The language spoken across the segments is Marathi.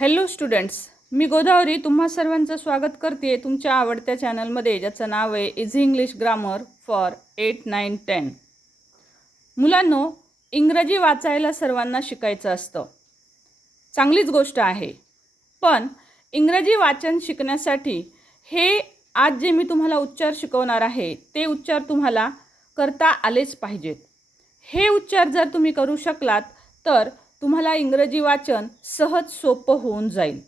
हॅलो स्टुडंट्स मी गोदावरी तुम्हा सर्वांचं स्वागत करते तुमच्या आवडत्या चॅनलमध्ये ज्याचं नाव आहे easy English grammar for eight nine ten मुलांनो इंग्रजी वाचायला सर्वांना शिकायचं असतं. चांगलीच गोष्ट आहे. पण इंग्रजी वाचन शिकण्यासाठी हे आज जे मी तुम्हाला उच्चार शिकवणार आहे ते उच्चार तुम्हाला करता आलेच पाहिजेत. हे उच्चार जर तुम्ही करू शकलात तर तुम्हाला इंग्रजी वाचन सहज सोपं होऊन जाईल.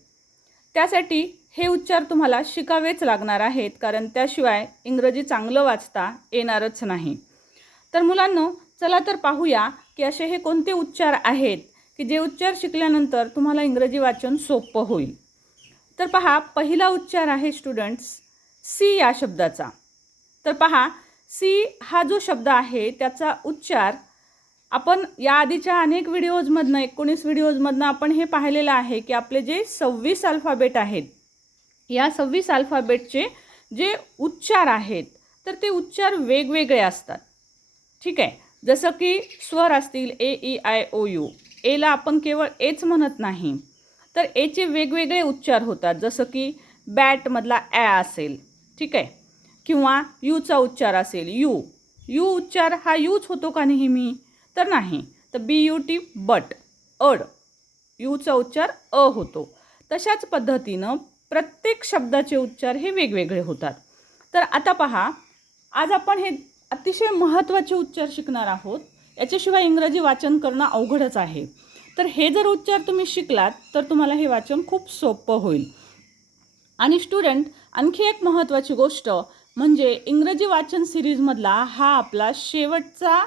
त्यासाठी हे उच्चार तुम्हाला शिकावेच लागणार आहेत कारण त्याशिवाय इंग्रजी चांगलं वाचता येणारच नाही. तर मुलांनो चला तर पाहूया की असे हे कोणते उच्चार आहेत की जे उच्चार शिकल्यानंतर तुम्हाला इंग्रजी वाचन सोपं होईल. तर पहा पहिला उच्चार आहे स्टुडंट्स सी या शब्दाचा. तर पहा सी हा जो शब्द आहे त्याचा उच्चार आपण या आधीच्या अनेक व्हिडिओजमधनं एकोणीस व्हिडिओजमधनं आपण हे पाहिलेलं आहे की आपले जे सव्वीस अल्फाबेट आहेत या सव्वीस अल्फाबेटचे जे उच्चार आहेत तर ते उच्चार वेगवेगळे असतात. ठीक आहे? जसं की स्वर असतील A E I O U. एला आपण केवळ एच म्हणत नाही. तर एचे वेगवेगळे उच्चार होतात. जसं की बॅटमधला ॲ असेल. ठीक आहे? किंवा यूचा उच्चार असेल. यू. यू उच्चार हा यूच होतो का नेहमी? तर नाही. तर बी यू टी बट अड. यूचा उच्चार अ होतो. तशाच पद्धतीनं प्रत्येक शब्दाचे उच्चार हे वेगवेगळे होतात. तर आता पहा आज आपण हे अतिशय महत्त्वाचे उच्चार शिकणार आहोत. याच्याशिवाय इंग्रजी वाचन करणं अवघडच आहे. तर हे जर उच्चार तुम्ही शिकलात तर तुम्हाला हे वाचन खूप सोपं होईल. आणि स्टुडंट आणखी एक महत्त्वाची गोष्ट म्हणजे इंग्रजी वाचन सिरीजमधला हा आपला शेवटचा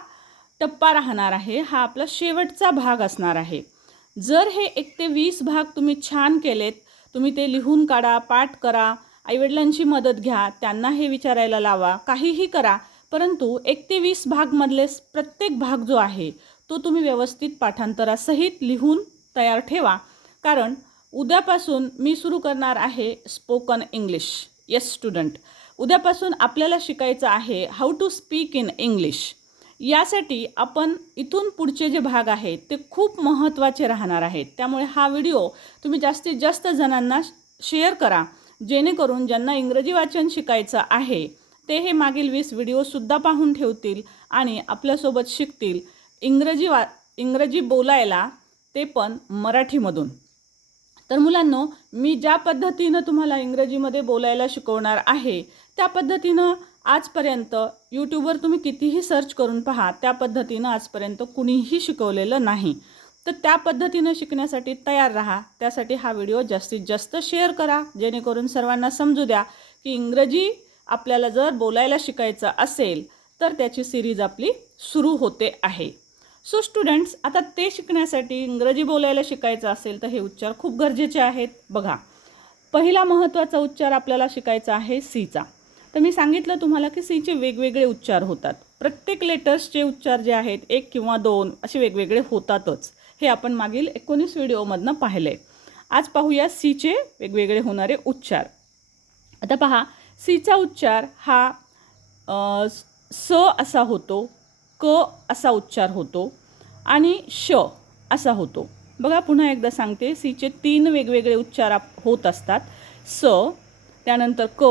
टप्पा राहणार आहे हा आपला शेवटचा भाग असणार आहे. जर हे एक ते वीस भाग तुम्ही छान केलेत तुम्ही ते लिहून काढा पाठ करा आईवडिलांची मदत घ्या त्यांना हे विचारायला लावा काहीही करा परंतु एक ते वीस भागमधले प्रत्येक भाग जो आहे तो तुम्ही व्यवस्थित पाठांतरासहित लिहून तयार ठेवा. कारण उद्यापासून मी सुरू करणार आहे स्पोकन इंग्लिश. येस स्टुडंट उद्यापासून आपल्याला शिकायचं आहे how to speak in English यासाठी आपण इथून पुढचे जे भाग आहेत ते खूप महत्त्वाचे राहणार आहेत. त्यामुळे हा व्हिडिओ तुम्ही जास्तीत जास्त जणांना शेअर करा जेणेकरून ज्यांना इंग्रजी वाचन शिकायचं आहे ते हे मागील वीस व्हिडिओसुद्धा पाहून ठेवतील आणि आपल्यासोबत शिकतील. इंग्रजी वा इंग्रजी बोलायला ते पण मराठीमधून. तर मुलांनो मी ज्या पद्धतीनं तुम्हाला इंग्रजीमध्ये बोलायला शिकवणार आहे त्या पद्धतीनं आजपर्यंत यूट्यूबवर तुम्ही कितीही सर्च करून पहा त्या पद्धतीनं आजपर्यंत कुणीही शिकवलेलं नाही. तर त्या पद्धतीनं शिकण्यासाठी तयार राहा. त्यासाठी हा व्हिडिओ जास्तीत जास्त शेअर करा. जेणेकरून सर्वांना समजू द्या की इंग्रजी आपल्याला जर बोलायला शिकायचं असेल तर त्याची सिरीज आपली सुरू होते आहे. सो स्टुडंट्स आता ते शिकण्यासाठी इंग्रजी बोलायला शिकायचं असेल तर हे उच्चार खूप गरजेचे आहेत. बघा पहिला महत्त्वाचा उच्चार आपल्याला शिकायचा आहे सीचा तर मी सांगितलं तुम्हाला की सीचे वेगवेगळे उच्चार होतात. प्रत्येक लेटर्सचे उच्चार जे आहेत एक किंवा दोन असे वेगवेगळे होतातच. हे आपण मागील एकोणीस व्हिडिओमधनं पाहिले आज पाहूया सीचे वेगवेगळे होणारे उच्चार. आता पहा सीचा उच्चार हा स असा होतो क असा उच्चार होतो आणि श असा होतो. बघा पुन्हा एकदा सांगते सीचे तीन वेगवेगळे उच्चार आप- होत असतात. स त्यानंतर क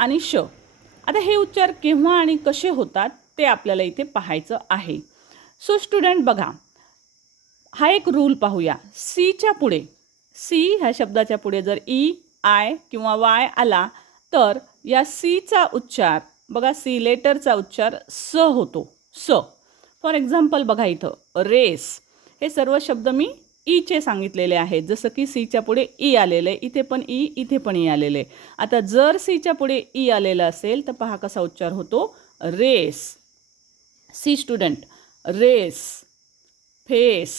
आणि श. आता हे उच्चार केव्हा आणि कसे होतात ते आपल्याला इथे पाहायचं आहे. सो स्टुडंट बघा. हा एक रूल पाहूया. सीच्या पुढे. सी ह्या शब्दाच्या पुढे जर ई आय किंवा वाय आला तर या सीचा उच्चार बघा सी लेटरचा उच्चार स होतो. स. फॉर एक्झाम्पल बघा इथं. रेस. हे सर्व शब्द मी ईचे सांगितलेले आहेत. जसं की सीच्या पुढे ई आलेलं आहे. इथे पण ई इथे पण ई आलेलं आहे. आता जर सीच्या पुढे ई आलेलं असेल तर पहा कसा उच्चार होतो. Race. C student. Race. Face.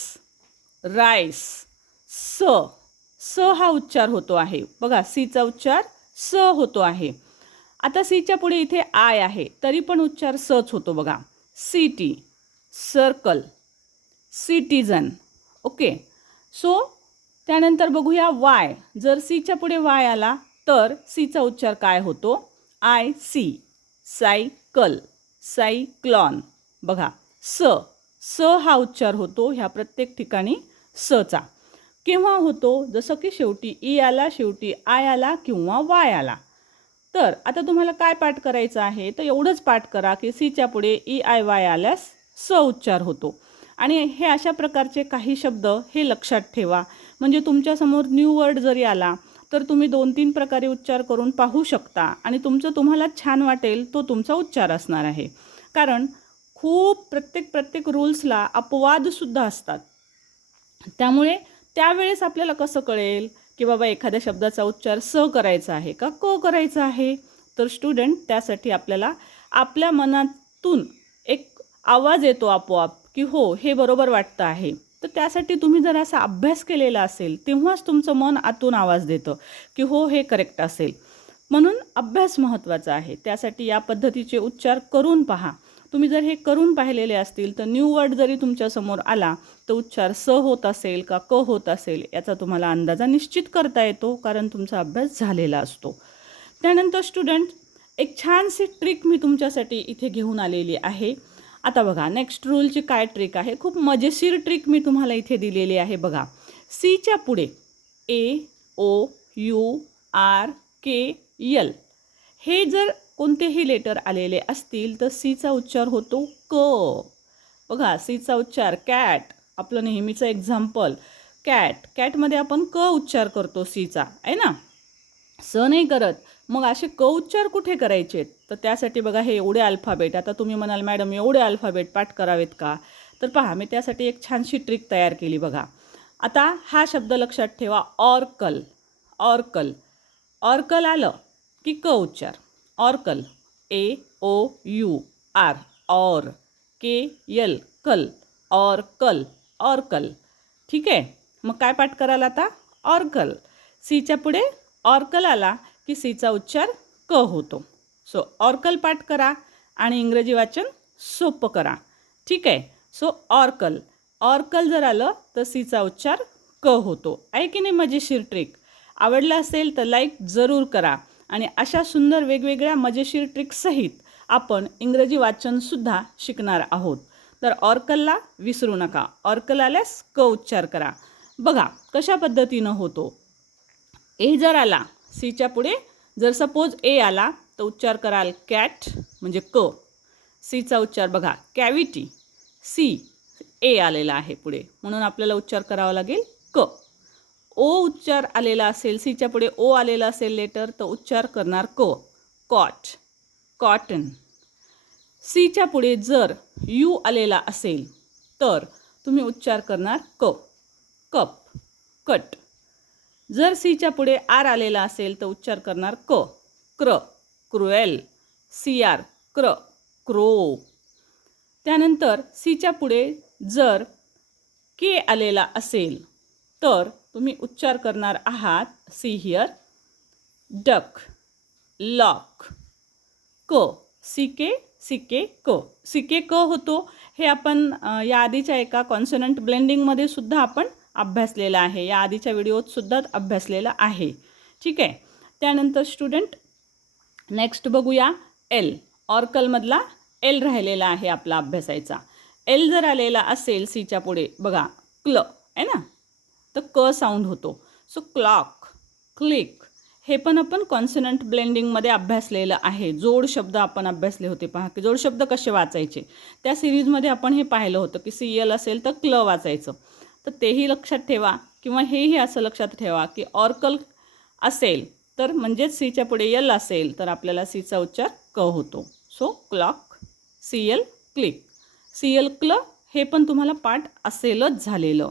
Rice. स. स हा उच्चार होतो आहे. बघा सीचा उच्चार स होतो आहे. आता सीच्या पुढे इथे आय आहे. तरी पण उच्चार सच होतो बघा. City circle. Citizen. Okay. So त्यानंतर बघूया वाय. जर सीच्या पुढे वाय आला तर सीचा उच्चार काय होतो? आय सी सायकल सायक्लॉन बघा स. स हा उच्चार होतो ह्या प्रत्येक ठिकाणी सचा केव्हा होतो? जसं की शेवटी ई आला शेवटी आय आला किंवा वाय आला. तर आता तुम्हाला काय पाठ करायचं आहे? तर एवढंच पाठ करा की सीच्या पुढे ई आय वाय आल्यास स उच्चार होतो. आणि हे अशा प्रकारचे काही शब्द हे लक्षात ठेवा. म्हणजे तुमच्यासमोर न्यू वर्ड जरी आला तर तुम्ही दोन तीन प्रकारे उच्चार करून पाहू शकता आणि तुमचं तुम्हाला छान वाटेल तो तुमचा उच्चार असणार आहे. कारण खूप प्रत्येक प्रत्येक रूल्सला अपवादसुद्धा असतात. त्यामुळे त्यावेळेस आपल्याला कसं कळेल की बाबा एखाद्या शब्दाचा उच्चार स करायचा आहे का क करायचा आहे? तर स्टुडंट त्यासाठी आपल्याला आपल्या मनातून एक आवाज येतो आपोआप. की हो हे बरोबर वाटतं आहे. तर त्यासाठी तुम्ही जर असा अभ्यास केलेला असेल तेव्हाच तुमचं मन आतून आवाज देतं की हो हे करेक्ट असेल. म्हणून अभ्यास महत्त्वाचा आहे. त्यासाठी या पद्धतीचे उच्चार करून पहा. तुम्ही जर हे करून पाहिलेले असतील तर न्यू वर्ड जरी तुमच्यासमोर आला तर उच्चार स होत असेल का क होत असेल याचा तुम्हाला अंदाजा निश्चित करता येतो कारण तुमचा अभ्यास झालेला असतो. त्यानंतर स्टुडंट एक छानशी ट्रिक मी तुमच्यासाठी इथे घेऊन आलेली आहे. आता बघा नेक्स्ट रूलची काय ट्रिक आहे? खूप मजेशीर ट्रिक मी तुम्हाला इथे दिलेली आहे बघा. सीच्या पुढे A O U R K L हे जर कोणतेही लेटर आलेले असतील तर सीचा उच्चार होतो क. बघा सीचा उच्चार कॅट आपलं नेहमीचं एक्झाम्पल कॅट कॅटमध्ये आपण क उच्चार करतो सीचा आहे ना? स नाही करत. मग असे क उच्चार कुठे करायचे तर त्यासाठी बघा हे एवढे अल्फाबेट आता तुम्ही म्हणाल मॅडम एवढे अल्फाबेट पाठ करावेत का? तर पहा मी त्यासाठी एक छानशी ट्रिक तयार केली बघा. आता हा शब्द लक्षात ठेवा ऑर्कल ऑर्कल ऑर्कल आलं की क उच्चार? Oracle A O U R or K L कल. ऑर्कल ऑर्कल ठीक आहे? मग काय पाठ कराल आता? ऑर्कल सीच्या पुढे ऑर्कल आला की सीचा उच्चार क होतो. सो ऑर्कल पाठ करा आणि इंग्रजी वाचन सोपं करा. ठीक आहे? So oracle. ऑर्कल जर आलं तर सीचा उच्चार क होतो. आहे की नाही मजेशीर ट्रिक? आवडलं असेल तर लाईक जरूर करा आणि अशा सुंदर वेगवेगळ्या मजेशीर ट्रिकसहित आपण इंग्रजी वाचनसुद्धा शिकणार आहोत. तर ऑर्कलला विसरू नका. ऑर्कल आल्यास क उच्चार करा. बघा कशा पद्धतीनं होतो? ए जर आला सीच्या पुढे जर सपोज ए आला तर उच्चार कराल कॅट म्हणजे क. सीचा उच्चार बघा कॅविटी सी ए आलेला आहे पुढे. म्हणून आपल्याला उच्चार करावा लागेल क. ओ उच्चार आलेला असेल सीच्या पुढे ओ आलेला असेल लेटर तर उच्चार करणार क. Cot cotton. सीच्या पुढे जर यू आलेला असेल तर तुम्ही उच्चार करणार क. Cup cut. जर सीच्या पुढे आर आलेला असेल तर उच्चार करणार क. क्र. क्रुएल सी आर क्र क्रो. त्यानंतर सीच्या पुढे जर के आलेला असेल तर तुम्ही उच्चार करणार आहात सी हिअर डक लॉक क सिके सिके क. सिके क होतो. हे आपण या आधीच्या एका कॉन्सनंट ब्लेंडिंगमध्ये सुद्धा आपण अभ्यासलेलं आहे. या आधीच्या व्हिडिओत सुद्धा अभ्यासलेलं आहे. ठीक आहे? त्यानंतर स्टुडंट नेक्स्ट बघूया एल ऑर्कलमधला एल राहिलेला आहे आपला अभ्यासायचा. एल जर आलेला असेल सीच्या पुढे बघा क्ल आहे ना? तर क साऊंड होतो. सो क्लॉक क्लिक हे पण आपण कॉन्सनंट ब्लेंडिंगमध्ये अभ्यासलेलं आहे. जोड शब्द आपण अभ्यासले होते पहा की जोड शब्द कसे वाचायचे? त्या सिरीजमध्ये आपण हे पाहिलं होतं की सी एल असेल तर क्ल वाचायचं. तर तेही लक्षात ठेवा किंवा हेही असं लक्षात ठेवा की ऑर्कल असेल तर म्हणजेच सीच्या पुढे यल असेल तर आपल्याला सीचा उच्चार क होतो. So clock C L click C L क्ल हे पण तुम्हाला पाठ असेलच झालेलं.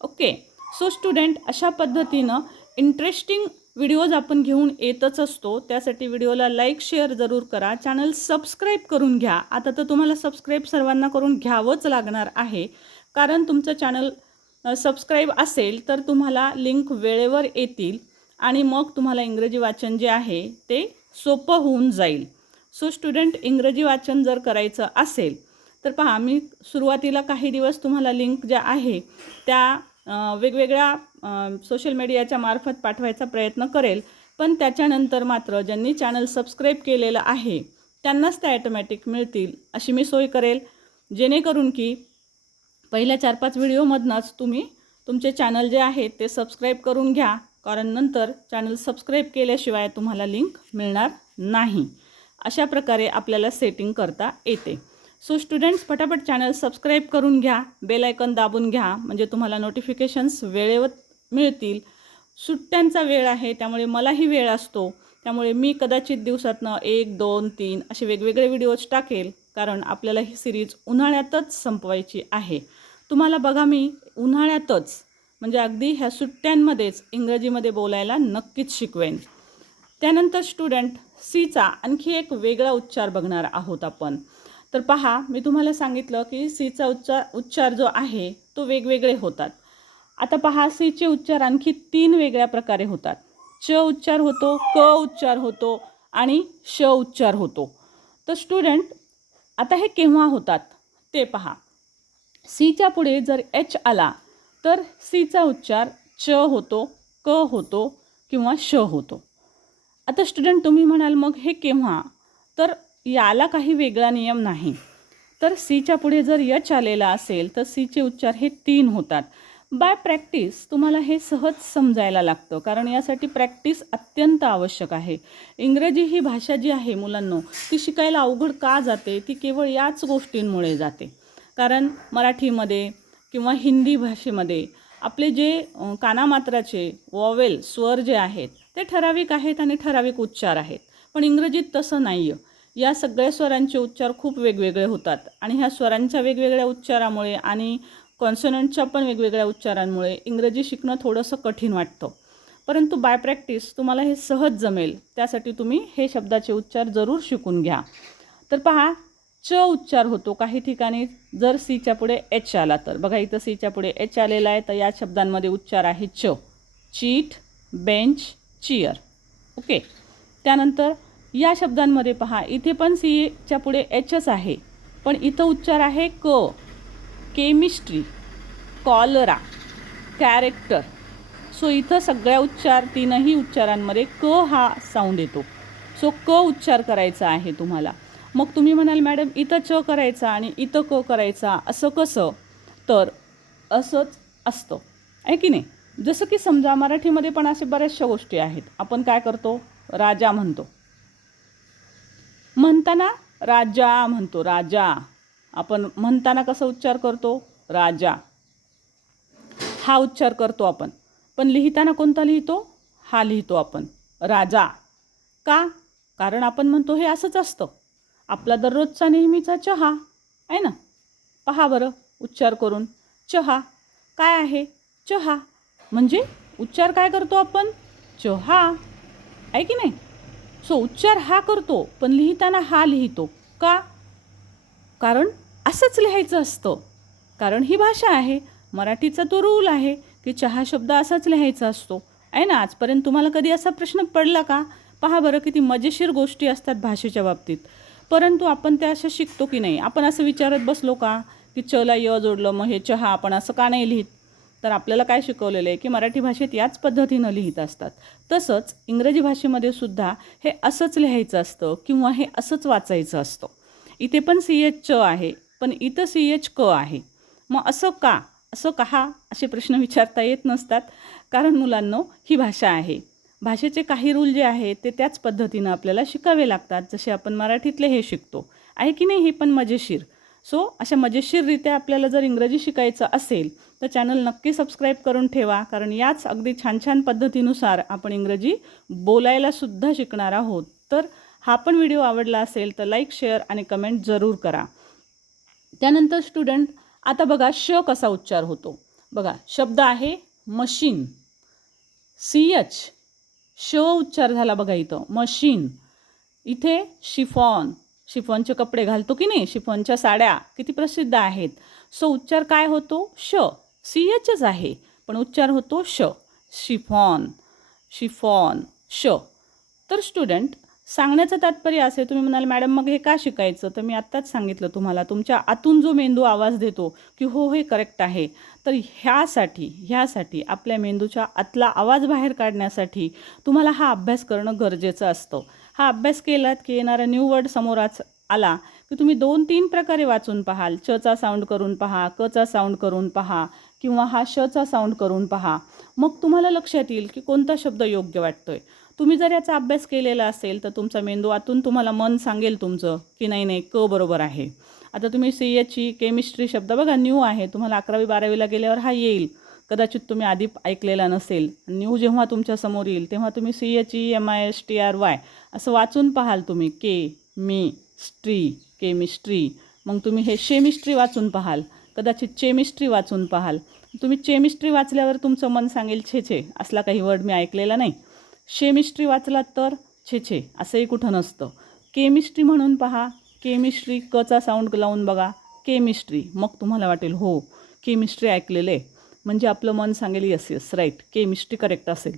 ओके सो स्टुडंट अशा पद्धतीनं इंटरेस्टिंग व्हिडिओज आपण घेऊन येतच असतो. त्यासाठी व्हिडिओला लाईक शेअर जरूर करा. चॅनल सबस्क्राईब करून घ्या. आता तर तुम्हाला सबस्क्राईब सर्वांना करून घ्यावंच लागणार आहे. कारण तुमचं चॅनल सबस्क्राईब असेल तर तुम्हाला लिंक वेळेवर येतील. आणि मग तुम्हाला इंग्रजी वाचन जे आहे ते सोपं होऊन जाईल. सो स्टुडंट इंग्रजी वाचन जर करायचं असेल तर पहा मी सुरुवातीला काही दिवस तुम्हाला लिंक ज्या आहे त्या वेगवेगळ्या सोशल मीडियाच्या मार्फत पाठवायचा प्रयत्न करेल. पण त्याच्यानंतर मात्र ज्यांनी चॅनल सबस्क्राईब केलेलं आहे त्यांनाच त्या ॲटोमॅटिक मिळतील अशी मी सोय करेल. जेणेकरून की पहिल्या चार पाच व्हिडिओमधनंच तुम्ही तुमचे चॅनल जे आहे ते सबस्क्राईब करून घ्या. कारण नंतर चॅनल सबस्क्राईब केल्याशिवाय तुम्हाला लिंक मिळणार नाही. अशा प्रकारे आपल्याला सेटिंग करता येते. सो स्टुडंट्स पटापट चॅनल सबस्क्राईब करून घ्या. बेल दाबून घ्या. म्हणजे तुम्हाला नोटिफिकेशन्स वेळेवर मिळतील. सुट्ट्यांचा वेळ आहे त्यामुळे मलाही वेळ असतो. त्यामुळे मी कदाचित दिवसातनं एक दोन तीन असे वेगवेगळे व्हिडिओज टाकेल कारण आपल्याला ही सिरीज उन्हाळ्यातच संपवायची आहे. तुम्हाला बघा मी उन्हाळ्यातच म्हणजे अगदी ह्या सुट्ट्यांमध्येच इंग्रजीमध्ये बोलायला नक्कीच शिकवेन. त्यानंतर स्टुडंट सीचा आणखी एक वेगळा उच्चार बघणार आहोत आपण. तर पहा मी तुम्हाला सांगितलं की सीचा उच्चार उच्चार जो आहे तो वेगवेगळे होतात. आता पहा सीचे उच्चार आणखी तीन वेगळ्या प्रकारे होतात. च उच्चार होतो क उच्चार होतो आणि श उच्चार होतो. तर स्टुडंट आता हे केव्हा होतात? ते पहा. सीच्या पुढे जर एच आला तर सीचा उच्चार च होतो क होतो किंवा श होतो. आता स्टुडंट तुम्ही म्हणाल मग हे केव्हा? तर याला काही वेगळा नियम नाही. तर सीच्या पुढे जर यच आलेला असेल तर सीचे उच्चार हे तीन होतात. बाय प्रॅक्टिस तुम्हाला हे सहज समजायला लागतं कारण यासाठी प्रॅक्टिस अत्यंत आवश्यक आहे. इंग्रजी ही भाषा जी आहे मुलांनो ती शिकायला अवघड का जाते? ती केवळ याच गोष्टींमुळे जाते. कारण मराठीमध्ये किंवा हिंदी भाषेमध्ये आपले जे कानामात्राचे वॉवेल स्वर जे आहेत ते ठराविक आहेत आणि ठराविक उच्चार आहेत. पण इंग्रजीत तसं नाही आहे या सगळ्या स्वरांचे उच्चार खूप वेगवेगळे होतात आणि ह्या स्वरांच्या वेगवेगळ्या उच्चारामुळे आणि कॉन्सनंटच्या पण वेगवेगळ्या उच्चारांमुळे इंग्रजी शिकणं थोडंसं कठीण वाटतं. परंतु बाय प्रॅक्टिस तुम्हाला हे सहज जमेल त्यासाठी तुम्ही हे शब्दाचे उच्चार जरूर शिकून घ्या. तर पहा च उच्चार होतो. काही ठिकाणी जर सीच्या पुढे एच आला तर. बघा इथं सीच्या पुढे एच आलेला आहे तर या शब्दांमध्ये उच्चार आहे च. चीट बेंच चिअर ओके त्यानंतर या शब्दांमध्ये पहा इथे पण सीच्या पुढे एचच आहे पण इथं उच्चार आहे क. केमिस्ट्री कॉलरा कॅरेक्टर सो इथं सगळ्या उच्चार तीनही उच्चारांमध्ये क हा साऊंड येतो. सो क उच्चार करायचा आहे तुम्हाला. मग तुम्ही म्हणाल मॅडम इथं च करायचा आणि इथं क करायचा असं कसं? तर असंच असतं. आहे की नाही? जसं की समजा मराठीमध्ये पण असे बऱ्याचशा गोष्टी आहेत. आपण काय करतो? राजा म्हणतो. म्हणताना राजा म्हणतो राजा. आपण म्हणताना कसा उच्चार करतो? राजा. हा उच्चार करतो आपण. पण लिहिताना कोणता लिहितो? हा लिहितो आपण. राजा. का? कारण आपण म्हणतो हे असंच असतं. आपला दररोजचा नेहमीचा चहा आहे ना? पहा बरं उच्चार करून. चहा काय आहे? चहा. म्हणजे उच्चार काय करतो आपण? चहा. आहे की नाही? सो उच्चार हा करतो पण लिहिताना हा लिहितो. का? कारण असंच लिहायचं असतं. कारण ही भाषा आहे मराठीचा तो रूल आहे की चहा शब्द असाच लिहायचा असतो. आहे ना? आजपर्यंत तुम्हाला कधी असा प्रश्न पडला का? पहा बरं किती मजेशीर गोष्टी असतात भाषेच्या बाबतीत. परंतु आपण त्या अशा शिकतो की नाही? आपण असं विचारत बसलो का की चला य जोडलं मग हे चहा आपण असं का नाही लिहित? तर आपल्याला काय शिकवलेलं आहे की मराठी भाषेत याच पद्धतीनं लिहित असतात. तसंच इंग्रजी भाषेमध्ये सुद्धा हे असंच लिहायचं असतं किंवा हे असंच वाचायचं असतं. इथे पण सी एच च आहे पण इथं सी एच क आहे. मग असं का? असं का असे प्रश्न विचारता येत नसतात. कारण मुलांनो ही भाषा आहे. भाषेचे काही रूल जे आहेत ते त्याच पद्धतीनं आपल्याला शिकावे लागतात. जसे आपण मराठीतले हे शिकतो. आहे की नाही हे पण मजेशीर? सो अशा मजेशीररित्या आपल्याला जर इंग्रजी शिकायचं असेल तर चॅनल नक्की सबस्क्राईब करून ठेवा. कारण याच अगदी छान छान पद्धतीनुसार आपण इंग्रजी बोलायला सुद्धा शिकणार आहोत. तर हा पण व्हिडिओ आवडला असेल तर लाईक शेअर आणि कमेंट जरूर करा. त्यानंतर स्टुडंट आता बघा श कसा उच्चार होतो. बघा शब्द आहे मशीन सी एच श उच्चार झाला बघा इथं. मशीन. इथे शिफॉन. शिफॉनचे कपडे घालतो की नाही? शिफॉनच्या साड्या. किती प्रसिद्ध आहेत. सो उच्चार काय होतो? श. सी एचच आहे. पण उच्चार होतो श. शिफॉन. शिफॉन. श. तर स्टुडंट सांगण्याचं तात्पर्य असे तुम्ही म्हणाल मॅडम मग हे का शिकायचं? तर मी आत्ताच सांगितलं तुम्हाला तुमच्या आतून जो मेंदू आवाज देतो की हो, हो हे करेक्ट आहे. तर ह्यासाठी ह्यासाठी आपल्या मेंदूच्या आतला आवाज बाहेर काढण्यासाठी तुम्हाला हा अभ्यास करणं गरजेचं असतं. हा अभ्यास केलात की येणारा न्यू वर्ड समोराच आला की तुम्ही दोन तीन प्रकारे वाचून पाहाल. चचा साऊंड करून पहा कचा साऊंड करून पहा किंवा हा शचा साऊंड करून पहा. मग तुम्हाला लक्षात येईल की कोणता शब्द योग्य वाटतोय. तुम्ही जर याचा अभ्यास केलेला असेल तर तुमचा मेंदू आतून तुम्हाला मन सांगेल तुमचं की नाही नाही क बरोबर आहे. आता तुम्ही सी एचची केमिस्ट्री शब्द बघा न्यू आहे. तुम्हाला अकरावी बारावीला गेल्यावर हा येईल. कदाचित तुम्ही आधी ऐकलेला नसेल. न्यू जेव्हा तुमच्यासमोर येईल तेव्हा तुम्ही C H E M I S T R Y असं वाचून पाहाल तुम्ही. के मी स्ट्री केमिस्ट्री मग तुम्ही हे शेमिस्ट्री वाचून पाहाल. कदाचित चेमिस्ट्री वाचून पाहाल. तुम्ही चेमिस्ट्री वाचल्यावर तुमचं मन सांगेल छे छे असला काही वर्ड मी ऐकलेला नाही. शेमिस्ट्री वाचलात तर छे छे असंही कुठं नसतं. केमिस्ट्री म्हणून पहा केमिस्ट्री कचा साऊंड लावून बघा. केमिस्ट्री मग तुम्हाला वाटेल हो केमिस्ट्री ऐकलेलं. आहे म्हणजे आपलं मन सांगेल yes yes right chemistry correct असेल.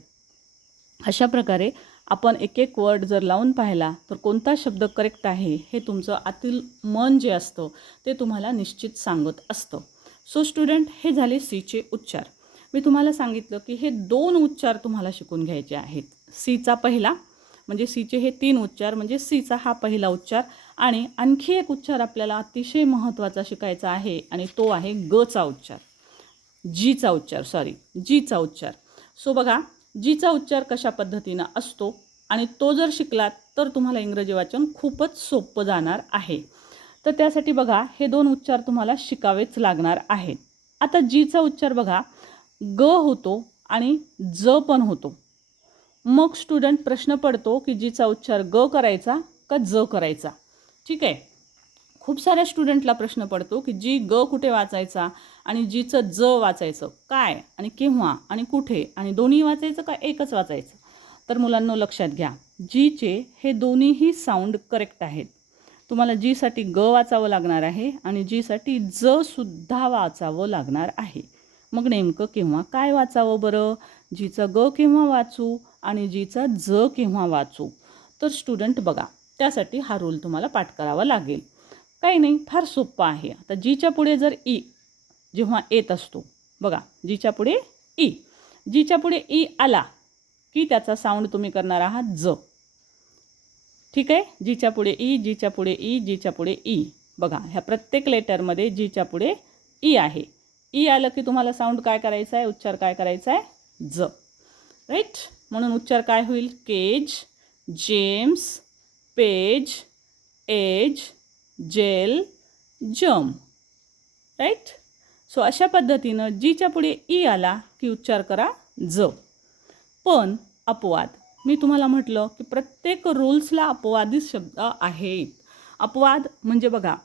अशा प्रकारे आपण एक एक वर्ड जर लावून पाहिला तर कोणता शब्द करेक्ट आहे हे तुमचं आतील मन जे असतं ते तुम्हाला निश्चित सांगत असतं. सो स्टुडंट हे झाले सीचे उच्चार. मी तुम्हाला सांगितलं की हे दोन उच्चार तुम्हाला शिकून घ्यायचे आहेत. सीचा पहिला म्हणजे सीचे हे तीन उच्चार म्हणजे सीचा हा पहिला उच्चार. आणि आणखी एक उच्चार आपल्याला अतिशय महत्त्वाचा शिकायचा आहे आणि तो आहे गचा उच्चार. जीचा उच्चार सॉरी जीचा उच्चार. सो बघा जीचा उच्चार कशा पद्धतीनं असतो आणि तो जर शिकलात तर तुम्हाला इंग्रजी वाचन खूपच सोपं जाणार आहे. तर त्यासाठी बघा हे दोन उच्चार तुम्हाला शिकावेच लागणार आहेत. आता जीचा उच्चार बघा ग होतो आणि ज पण होतो. मग स्टुडंट प्रश्न पडतो की जीचा उच्चार ग करायचा का ज करायचा. ठीक आहे? खूप साऱ्या स्टुडंटला प्रश्न पडतो की जी ग कुठे वाचायचा आणि जीचं ज वाचायचं काय आणि केव्हा आणि कुठे आणि दोन्ही वाचायचं का एकच वाचायचं? तर मुलांना लक्षात घ्या जीचे हे दोन्हीही साऊंड करेक्ट आहेत. तुम्हाला जीसाठी ग वाचावं लागणार आहे आणि जीसाठी ज सुद्धा वाचावं लागणार आहे. मग नेमकं केव्हा काय वाचावं बरं? जीचं ग केव्हा वाचू? आणि जीचा ज केव्हा वाचू? तर स्टुडंट बघा त्यासाठी हा रूल तुम्हाला पाठ करावा लागेल. काही नाही फार सोपं आहे. आता जीच्या पुढे जर ई जेव्हा येत असतो बघा जीच्या पुढे ई. जीच्या पुढे ई आला की त्याचा साऊंड तुम्ही करणार आहात ज. ठीक आहे? जीच्या पुढे ई जीच्या पुढे ई जीच्या पुढे ई. बघा ह्या प्रत्येक लेटरमध्ये जीच्या पुढे ई आहे. ई आलं की तुम्हाला साऊंड काय करायचा आहे? उच्चार काय करायचा आहे? ज. राईट म्हणून उच्चार काय होईल? Cage gems page age gel gym. Right so अशा पद्धतीनं जीच्या पुढे ई आला की उच्चार करा ज. पण अपवाद. मी तुम्हाला म्हटलं की प्रत्येक रूल्सला अपवादी शब्द आहेत. अपवाद म्हणजे बघा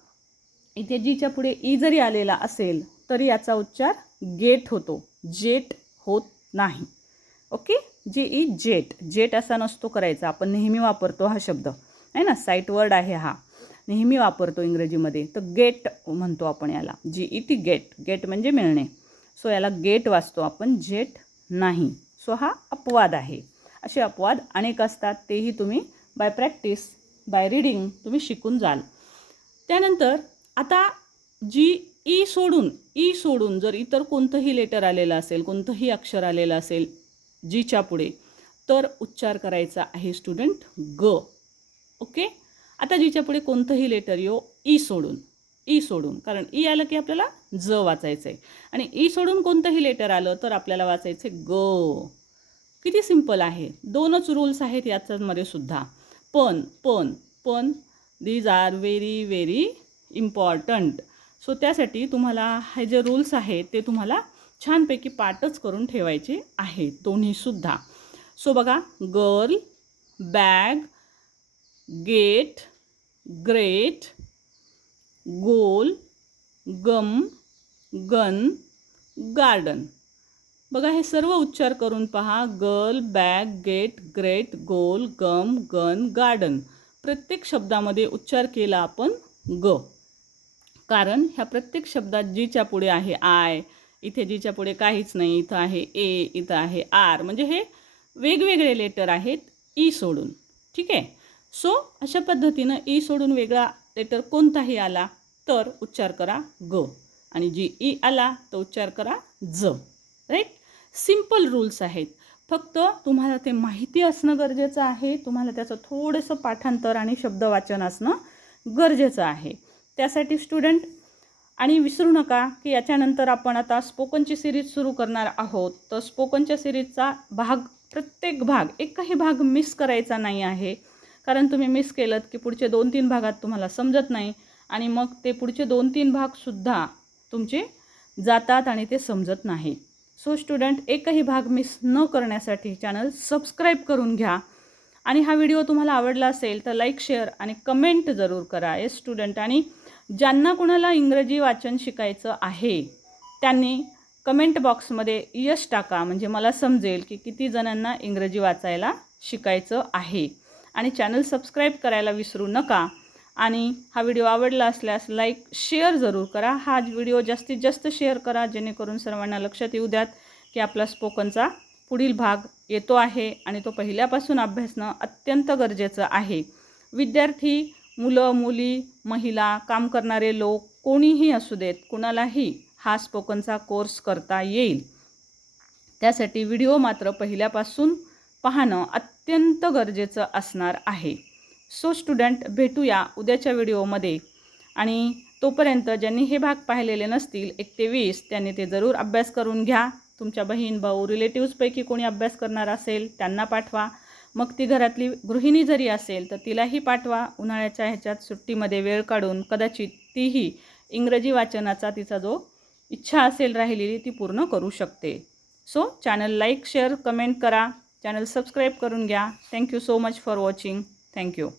इथे जीच्या पुढे ई जरी आलेला असेल तरी याचा उच्चार गेट होतो. जेट होत नाही. ओके जे ई जेट जेट असा नसतो करायचा. आपण नेहमी वापरतो हा शब्द. आहे ना? साईट वर्ड आहे हा. नेहमी वापरतो इंग्रजीमध्ये. तर गेट म्हणतो आपण याला. G E T get. Get म्हणजे मिळणे. सो याला गेट वाचतो आपण. जेट नाही. सो हा अपवाद आहे. असे अपवाद अनेक असतात. तेही तुम्ही बाय प्रॅक्टिस बाय रिडिंग तुम्ही शिकून जाल. त्यानंतर आता जी ई सोडून ई सोडून जर इतर कोणतंही लेटर आलेलं असेल कोणतंही अक्षर आलेलं असेल जीच्या पुढे. तर उच्चार करायचा आहे स्टुडंट ग. ओके आता जीच्या पुढे कोणतंही लेटर यो ई सोडून. ई सोडून. कारण ई आलं की आपल्याला ज वाचायचं आहे आणि ई सोडून कोणतंही लेटर आलं तर आपल्याला वाचायचं आहे ग. किती सिंपल आहे. दोनच रूल्स आहेत याच्यामध्ये सुद्धा. पण पण पण these are very very important so त्यासाठी तुम्हाला हे जे रूल्स आहेत ते तुम्हाला छानपैकी पाठच करून ठेवायचे आहे दोन्हीसुद्धा. सो बघा girl bag get great goal gum gun garden बघा हे सर्व उच्चार करून पहा. Girl bag get great goal gum gun garden प्रत्येक शब्दामध्ये उच्चार केला आपण ग. कारण ह्या प्रत्येक शब्दात जीच्या पुढे आहे आय इथे जीच्या पुढे काहीच नाही इथं आहे ए इथं आहे आर म्हणजे हे वेगवेगळे लेटर आहेत ई सोडून. ठीक आहे? सो अशा पद्धतीनं ई सोडून वेगळा लेटर कोणताही आला तर उच्चार करा ग. आणि जी ई आला तर उच्चार करा ज. राईट सिंपल रूल्स आहेत. फक्त तुम्हाला ते माहिती असणं गरजेचं आहे. तुम्हाला त्याचं थोडंसं पाठांतर आणि शब्दवाचन असणं गरजेचं आहे. त्यासाठी स्टुडंट आणि विसरू नका की याच्यानंतर आपण आता स्पोकनची सिरीज सुरू करणार आहोत. तर स्पोकनच्या सिरीजचा भाग प्रत्येक भाग एकही भाग मिस करायचा नाही आहे. कारण तुम्ही मिस केलं की पुढचे दोन तीन भागात तुम्हाला समजत नाही. आणि मग ते पुढचे दोन तीन भागसुद्धा तुमचे जातात आणि ते समजत नाही. सो स्टुडंट एकही भाग मिस न करण्यासाठी चॅनल सबस्क्राईब करून घ्या. आणि हा व्हिडिओ तुम्हाला आवडला असेल तर लाईक शेअर आणि कमेंट जरूर करा. एस स्टुडंट आणि ज्यांना कुणाला इंग्रजी वाचन शिकायचं आहे त्यांनी कमेंट बॉक्समध्ये यश टाका. म्हणजे मला समजेल की किती जणांना इंग्रजी वाचायला शिकायचं आहे. आणि चॅनल सबस्क्राईब करायला विसरू नका. आणि हा व्हिडिओ आवडला असल्यास लाईक शेअर जरूर करा. हा व्हिडिओ जास्तीत जास्त शेअर करा जेणेकरून सर्वांना लक्षात येऊ द्यात की आपला स्पोकनचा पुढील भाग येतो आहे. आणि तो पहिल्यापासून अभ्यासणं अत्यंत गरजेचं आहे. विद्यार्थी मुलं मुली महिला काम करणारे लोक कोणीही असू देत कुणालाही हा स्पोकनचा कोर्स करता येईल. त्यासाठी व्हिडिओ मात्र पहिल्यापासून पाहणं अत्यंत गरजेचं असणार आहे. सो स्टुडंट भेटूया उद्याच्या व्हिडिओमध्ये. आणि तोपर्यंत ज्यांनी हे भाग पाहिलेले नसतील एक ते वीस त्यांनी ते जरूर अभ्यास करून घ्या. तुमच्या बहीण भाऊ रिलेटिव्सपैकी कोणी अभ्यास करणार असेल त्यांना पाठवा. मग ती घरातली गृहिणी जरी असेल तर तिलाही पाठवा. उन्हाळ्याच्या ह्याच्यात सुट्टीमध्ये वेळ काढून कदाचित तीही इंग्रजी वाचनाचा तिचा जो इच्छा असेल राहिलेली ती पूर्ण करू शकते. So channel like share comment करा. चॅनल सबस्क्राईब करून घ्या. Thank you so much for watching thank you